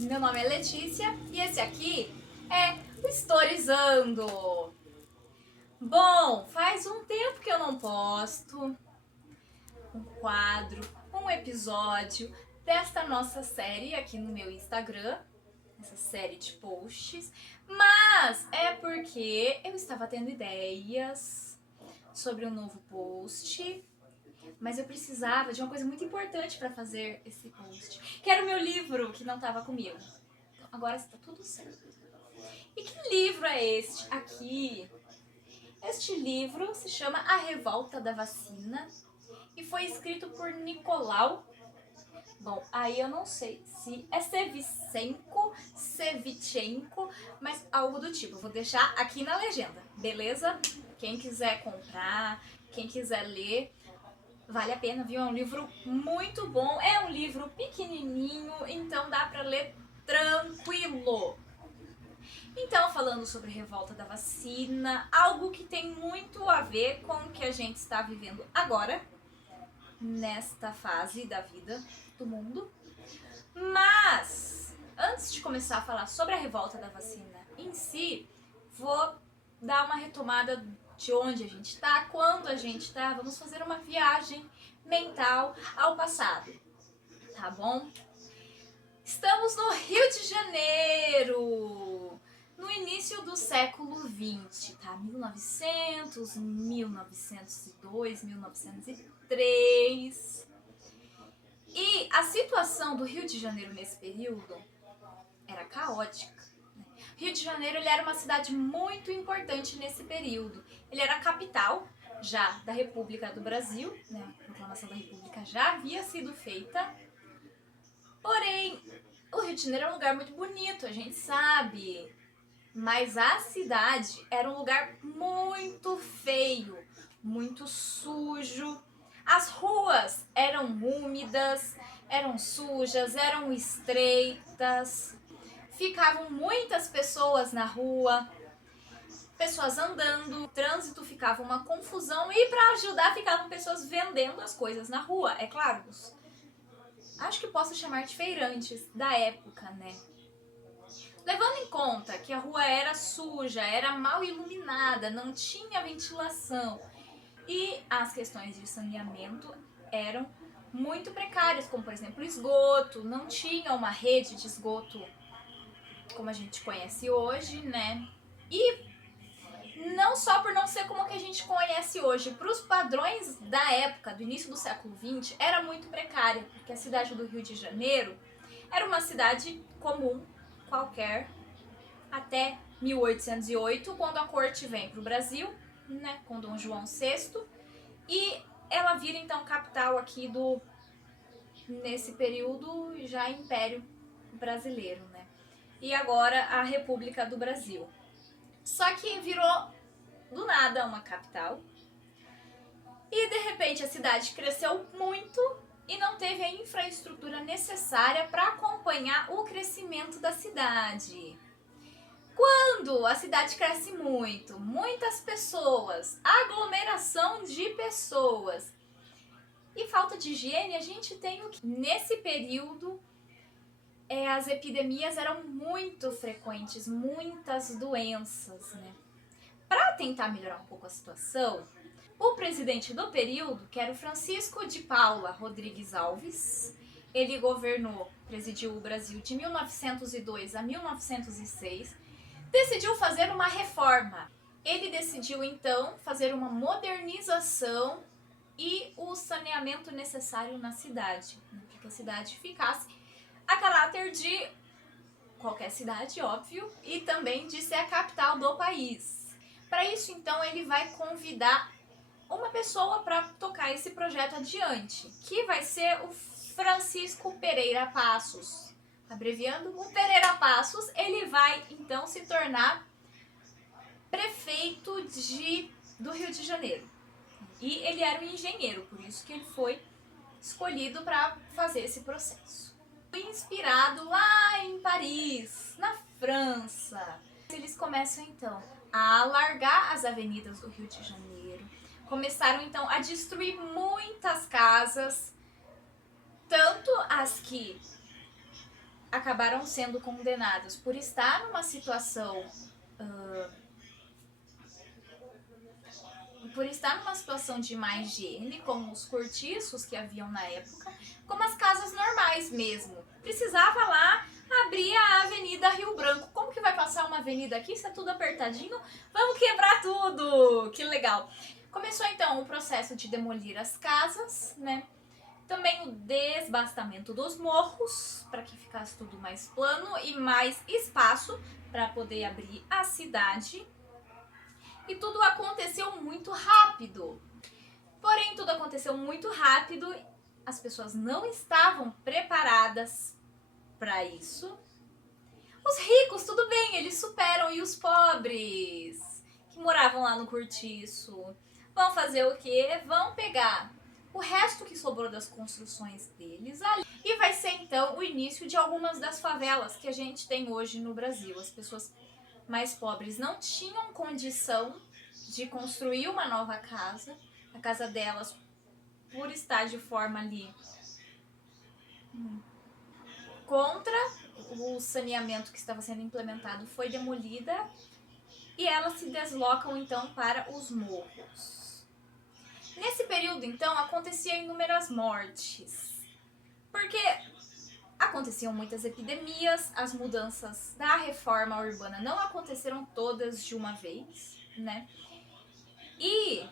Meu nome é Letícia e esse aqui é o Historizando. Bom, faz um tempo que eu não posto um quadro, um episódio desta nossa série aqui no meu Instagram, essa série de posts, mas é porque eu estava tendo ideias sobre um novo post, mas eu precisava de uma coisa muito importante para fazer esse post, que era o meu livro que não estava comigo. Então, agora está tudo certo. E que livro é este aqui? Este livro se chama A Revolta da Vacina e foi escrito por Nicolau. Bom, aí eu não sei se é Sevchenko, mas algo do tipo. Eu vou deixar aqui na legenda, beleza? Quem quiser comprar, quem quiser ler, vale a pena, viu? É um livro muito bom, é um livro pequenininho, então dá pra ler tranquilo. Então, falando sobre revolta da vacina, algo que tem muito a ver com o que a gente está vivendo agora, nesta fase da vida do mundo. Mas, antes de começar a falar sobre a revolta da vacina em si, vou dar uma retomada de onde a gente está, quando a gente está. Vamos fazer uma viagem mental ao passado, tá bom? Estamos no Rio de Janeiro, no início do século XX, tá? 1900, 1902, 1903. E a situação do Rio de Janeiro nesse período era caótica. O Rio de Janeiro ele era uma cidade muito importante nesse período. Ele era a capital já da República do Brasil, né? A proclamação da República já havia sido feita. Porém, o Rio de Janeiro é um lugar muito bonito, a gente sabe. Mas a cidade era um lugar muito feio, muito sujo. As ruas eram úmidas, eram sujas, eram estreitas. Ficavam muitas pessoas na rua, pessoas andando, o trânsito ficava uma confusão e para ajudar ficavam pessoas vendendo as coisas na rua, é claro. Acho que posso chamar de feirantes da época, né? Levando em conta que a rua era suja, era mal iluminada, não tinha ventilação e as questões de saneamento eram muito precárias, como por exemplo esgoto, não tinha uma rede de esgoto como a gente conhece hoje, né? E não só por não ser como que a gente conhece hoje, para os padrões da época, do início do século XX, era muito precária, porque a cidade do Rio de Janeiro era uma cidade comum, qualquer, até 1808, quando a corte vem para o Brasil, né, com Dom João VI, e ela vira então capital aqui do, nesse período, já Império Brasileiro, né? E agora a República do Brasil. Só que virou do nada uma capital e de repente a cidade cresceu muito e não teve a infraestrutura necessária para acompanhar o crescimento da cidade. Quando a cidade cresce muito, muitas pessoas, aglomeração de pessoas e falta de higiene, a gente tem o que? Nesse período, as epidemias eram muito frequentes, muitas doenças, né? Para tentar melhorar um pouco a situação, o presidente do período, que era o Francisco de Paula Rodrigues Alves, ele governou, presidiu o Brasil de 1902 a 1906, decidiu fazer uma reforma. Ele decidiu então fazer uma modernização e o saneamento necessário na cidade, para que a cidade ficasse a caráter de qualquer cidade, óbvio, e também de ser a capital do país. Para isso, então, ele vai convidar uma pessoa para tocar esse projeto adiante, que vai ser o Francisco Pereira Passos. Abreviando, o Pereira Passos, ele vai então se tornar prefeito do Rio de Janeiro. E ele era um engenheiro, por isso que ele foi escolhido para fazer esse processo. Inspirado lá em Paris, na França. Eles começam então a alargar as avenidas do Rio de Janeiro. Começaram então a destruir muitas casas, tanto as que acabaram sendo condenados por estar numa situação de má higiene, como os cortiços que haviam na época, como as casas normais mesmo. Precisava lá abrir a Avenida Rio Branco. Como que vai passar uma avenida aqui? Isso é tudo apertadinho? Vamos quebrar tudo! Que legal! Começou então o processo de demolir as casas, né? Também o desbastamento dos morros, para que ficasse tudo mais plano e mais espaço para poder abrir a cidade. E tudo aconteceu muito rápido. Porém, tudo aconteceu muito rápido, as pessoas não estavam preparadas para isso. Os ricos, tudo bem, eles superam, e os pobres, que moravam lá no cortiço, vão fazer o quê? Vão pegar o resto que sobrou das construções deles ali. E vai ser então o início de algumas das favelas que a gente tem hoje no Brasil. As pessoas mais pobres não tinham condição de construir uma nova casa. A casa delas, por estar de forma ali contra o saneamento que estava sendo implementado, foi demolida e elas se deslocam então para os morros. Nesse período então aconteciam inúmeras mortes, porque aconteciam muitas epidemias, as mudanças da reforma urbana não aconteceram todas de uma vez, né? E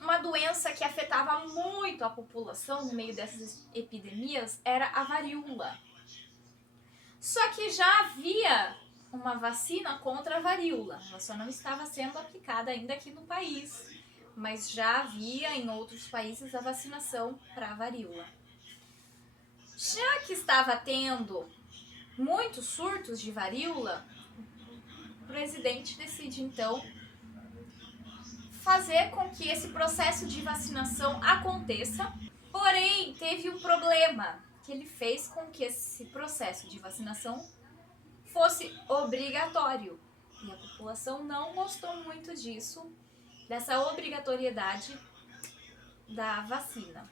uma doença que afetava muito a população no meio dessas epidemias era a varíola. Só que já havia uma vacina contra a varíola, ela só não estava sendo aplicada ainda aqui no país, mas já havia em outros países a vacinação para a varíola. Já que estava tendo muitos surtos de varíola, o presidente decide então fazer com que esse processo de vacinação aconteça, porém teve um problema, que ele fez com que esse processo de vacinação fosse obrigatório. E a população não gostou muito disso, dessa obrigatoriedade da vacina.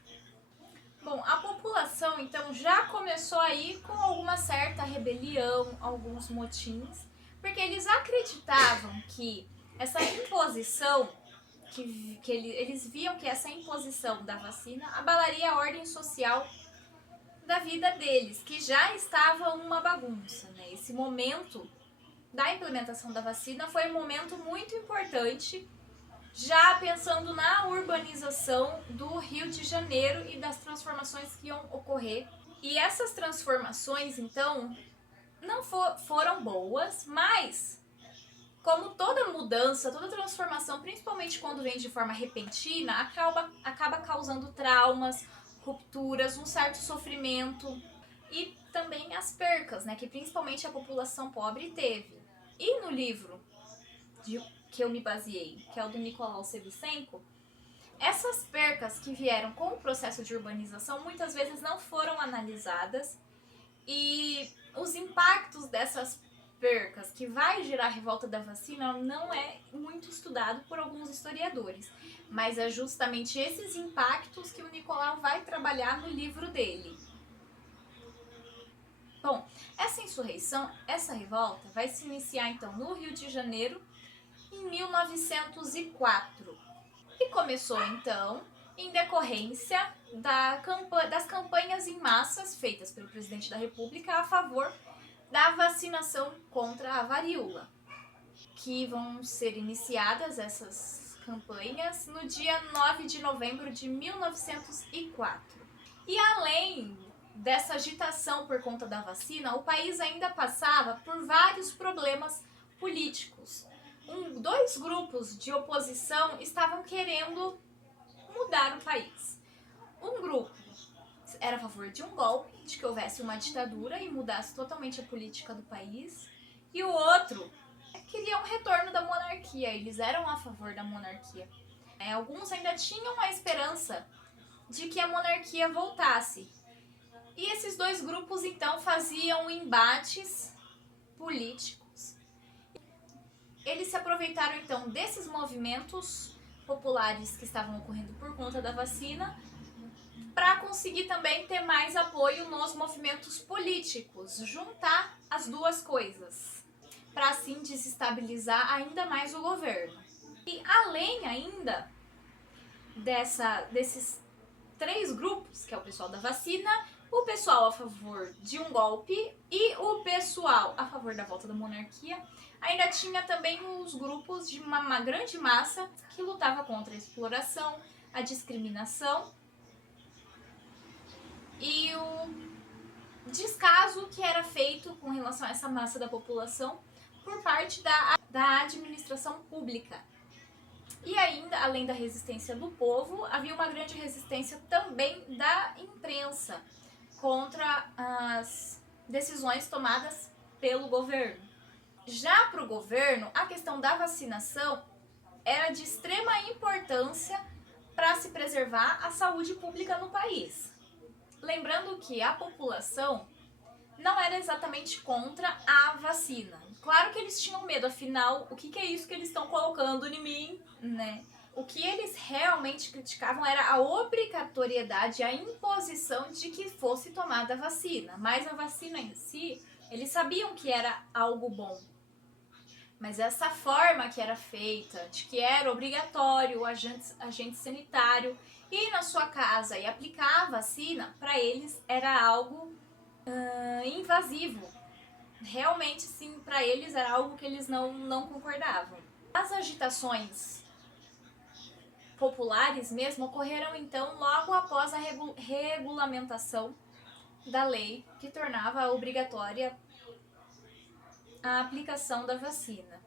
Bom, a população então já começou aí com alguma certa rebelião, alguns motins, porque eles acreditavam que essa imposição, eles viam que essa imposição da vacina abalaria a ordem social da vida deles, que já estava uma bagunça, né? Esse momento da implementação da vacina foi um momento muito importante, já pensando na urbanização do Rio de Janeiro e das transformações que iam ocorrer. E essas transformações, então, não foram boas, mas como toda mudança, toda transformação, principalmente quando vem de forma repentina, acaba causando traumas, rupturas, um certo sofrimento e também as percas, né, que principalmente a população pobre teve. E no livro que eu me baseei, que é o do Nicolau Sevicenko, essas percas que vieram com o processo de urbanização muitas vezes não foram analisadas, e os impactos dessas percas que vai gerar a revolta da vacina não é muito estudado por alguns historiadores, mas é justamente esses impactos que o Nicolau vai trabalhar no livro dele. Bom, essa insurreição, essa revolta vai se iniciar então no Rio de Janeiro em 1904 e começou então em decorrência das campanhas em massas feitas pelo presidente da República a favor da vacinação contra a varíola, que vão ser iniciadas essas campanhas no dia 9 de novembro de 1904. E além dessa agitação por conta da vacina, o país ainda passava por vários problemas políticos. Dois grupos de oposição estavam querendo mudar o país. Um grupo era a favor de um golpe, de que houvesse uma ditadura e mudasse totalmente a política do país, e o outro queria um retorno da monarquia, eles eram a favor da monarquia. Alguns ainda tinham a esperança de que a monarquia voltasse. E esses dois grupos então faziam embates políticos. Eles se aproveitaram então desses movimentos populares que estavam ocorrendo por conta da vacina para conseguir também ter mais apoio nos movimentos políticos, juntar as duas coisas, para assim desestabilizar ainda mais o governo. E além ainda desses três grupos, que é o pessoal da vacina, o pessoal a favor de um golpe e o pessoal a favor da volta da monarquia, ainda tinha também os grupos de uma grande massa que lutava contra a exploração, a discriminação e o descaso que era feito com relação a essa massa da população por parte da administração pública. E ainda, além da resistência do povo, havia uma grande resistência também da imprensa contra as decisões tomadas pelo governo. Já para o governo, a questão da vacinação era de extrema importância para se preservar a saúde pública no país. Lembrando que a população não era exatamente contra a vacina. Claro que eles tinham medo, afinal, o que é isso que eles estão colocando em mim, né? O que eles realmente criticavam era a obrigatoriedade, a imposição de que fosse tomada a vacina. Mas a vacina em si, eles sabiam que era algo bom. Mas essa forma que era feita, de que era obrigatório o agente sanitário ir na sua casa e aplicar a vacina, para eles era algo invasivo. Realmente, sim, para eles era algo que eles não concordavam. As agitações populares mesmo ocorreram então logo após a regulamentação da lei que tornava obrigatória a aplicação da vacina.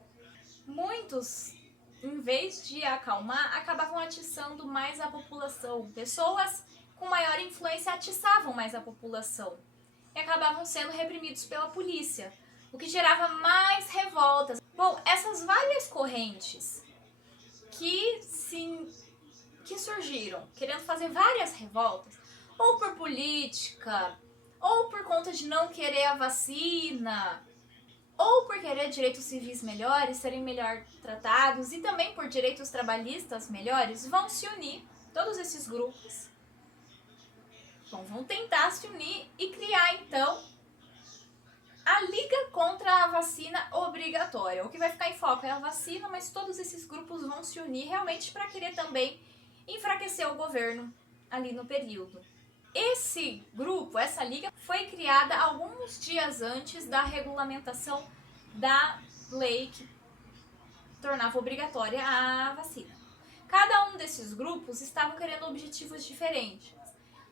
Muitos, em vez de acalmar, acabavam atiçando mais a população. Pessoas com maior influência atiçavam mais a população e acabavam sendo reprimidos pela polícia, o que gerava mais revoltas. Bom, essas várias correntes que surgiram, querendo fazer várias revoltas, ou por política, ou por conta de não querer a vacina, ou por querer direitos civis melhores, serem melhor tratados, e também por direitos trabalhistas melhores, vão se unir, todos esses grupos, vão tentar se unir e criar, então, a Liga contra a Vacina Obrigatória. O que vai ficar em foco é a vacina, mas todos esses grupos vão se unir realmente para querer também enfraquecer o governo ali no período. Esse grupo, essa liga, foi criada alguns dias antes da regulamentação da lei que tornava obrigatória a vacina. Cada um desses grupos estavam querendo objetivos diferentes.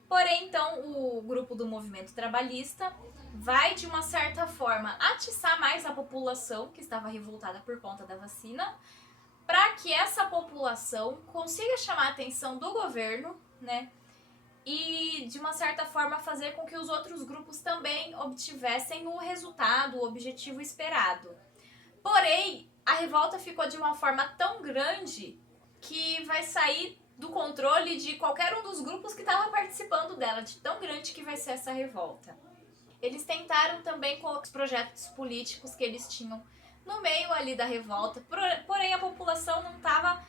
Porém, então, o grupo do movimento trabalhista vai, de uma certa forma, atiçar mais a população que estava revoltada por conta da vacina, para que essa população consiga chamar a atenção do governo, né? E, de uma certa forma, fazer com que os outros grupos também obtivessem o resultado, o objetivo esperado. Porém, a revolta ficou de uma forma tão grande que vai sair do controle de qualquer um dos grupos que estava participando dela, de tão grande que vai ser essa revolta. Eles tentaram também colocar os projetos políticos que eles tinham no meio ali da revolta, porém a população não estava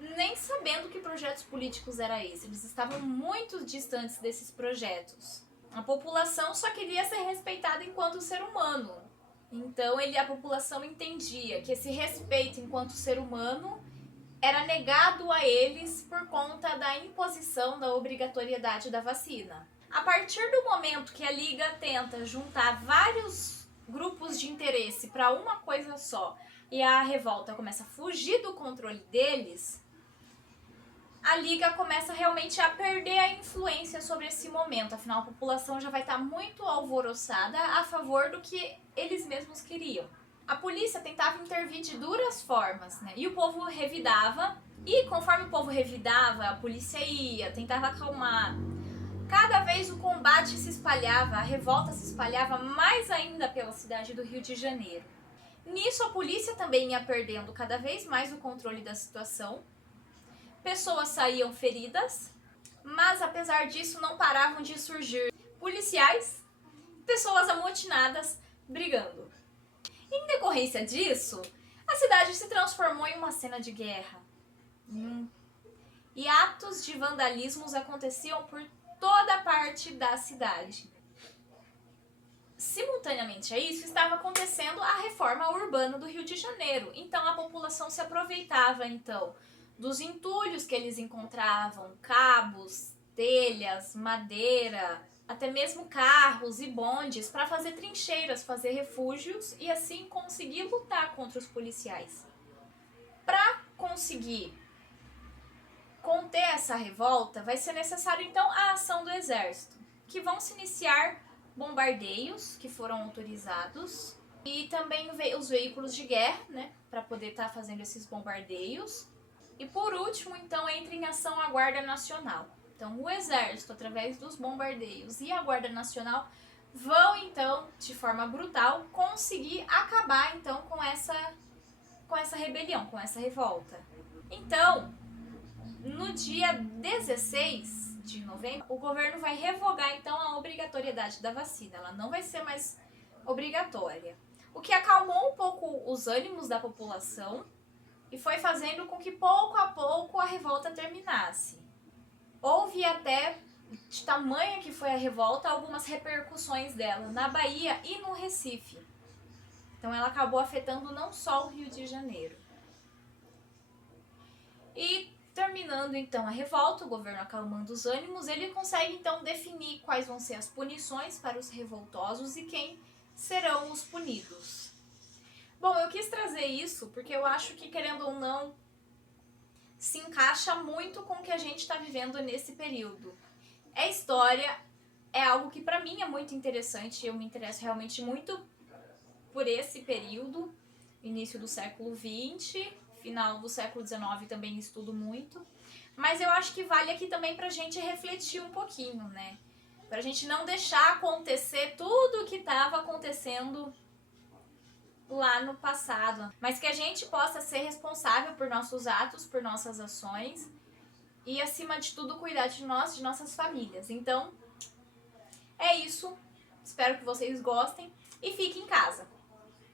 nem sabendo que projetos políticos era esse. Eles estavam muito distantes desses projetos. A população só queria ser respeitada enquanto ser humano. Então a população entendia que esse respeito enquanto ser humano era negado a eles por conta da imposição da obrigatoriedade da vacina. A partir do momento que a Liga tenta juntar vários grupos de interesse para uma coisa só e a revolta começa a fugir do controle deles, a Liga começa realmente a perder a influência sobre esse momento. Afinal, a população já vai estar muito alvoroçada a favor do que eles mesmos queriam. A polícia tentava intervir de duras formas, né? E o povo revidava, e conforme o povo revidava, a polícia ia, tentava acalmar. Cada vez o combate se espalhava, a revolta se espalhava mais ainda pela cidade do Rio de Janeiro. Nisso, a polícia também ia perdendo cada vez mais o controle da situação. Pessoas saíam feridas, mas apesar disso não paravam de surgir policiais, pessoas amotinadas brigando. Em decorrência disso, a cidade se transformou em uma cena de guerra. E atos de vandalismos aconteciam por toda parte da cidade. Simultaneamente a isso, estava acontecendo a reforma urbana do Rio de Janeiro. Então a população se aproveitava então dos entulhos que eles encontravam, cabos, telhas, madeira, até mesmo carros e bondes para fazer trincheiras, fazer refúgios e assim conseguir lutar contra os policiais. Para conseguir conter essa revolta, vai ser necessário então a ação do exército, que vão se iniciar bombardeios que foram autorizados e também os veículos de guerra, né, para poder estar fazendo esses bombardeios. E por último, então, entra em ação a Guarda Nacional. Então, o exército, através dos bombardeios e a Guarda Nacional, vão então, de forma brutal, conseguir acabar então com essa rebelião, com essa revolta. Então, no dia 16 de novembro, o governo vai revogar então a obrigatoriedade da vacina. Ela não vai ser mais obrigatória. O que acalmou um pouco os ânimos da população e foi fazendo com que pouco a pouco a revolta terminasse. Houve até, de tamanha que foi a revolta, algumas repercussões dela na Bahia e no Recife. Então ela acabou afetando não só o Rio de Janeiro. E terminando então a revolta, o governo acalmando os ânimos, ele consegue então definir quais vão ser as punições para os revoltosos e quem serão os punidos. Bom, eu quis trazer isso porque eu acho que, querendo ou não, se encaixa muito com o que a gente está vivendo nesse período. É história, é algo que para mim é muito interessante, eu me interesso realmente muito por esse período, início do século XX, final do século XIX também estudo muito, mas eu acho que vale aqui também pra gente refletir um pouquinho, né? Pra gente não deixar acontecer tudo o que estava acontecendo lá no passado, mas que a gente possa ser responsável por nossos atos, por nossas ações e, acima de tudo, cuidar de nós, de nossas famílias. Então, é isso. Espero que vocês gostem e fiquem em casa.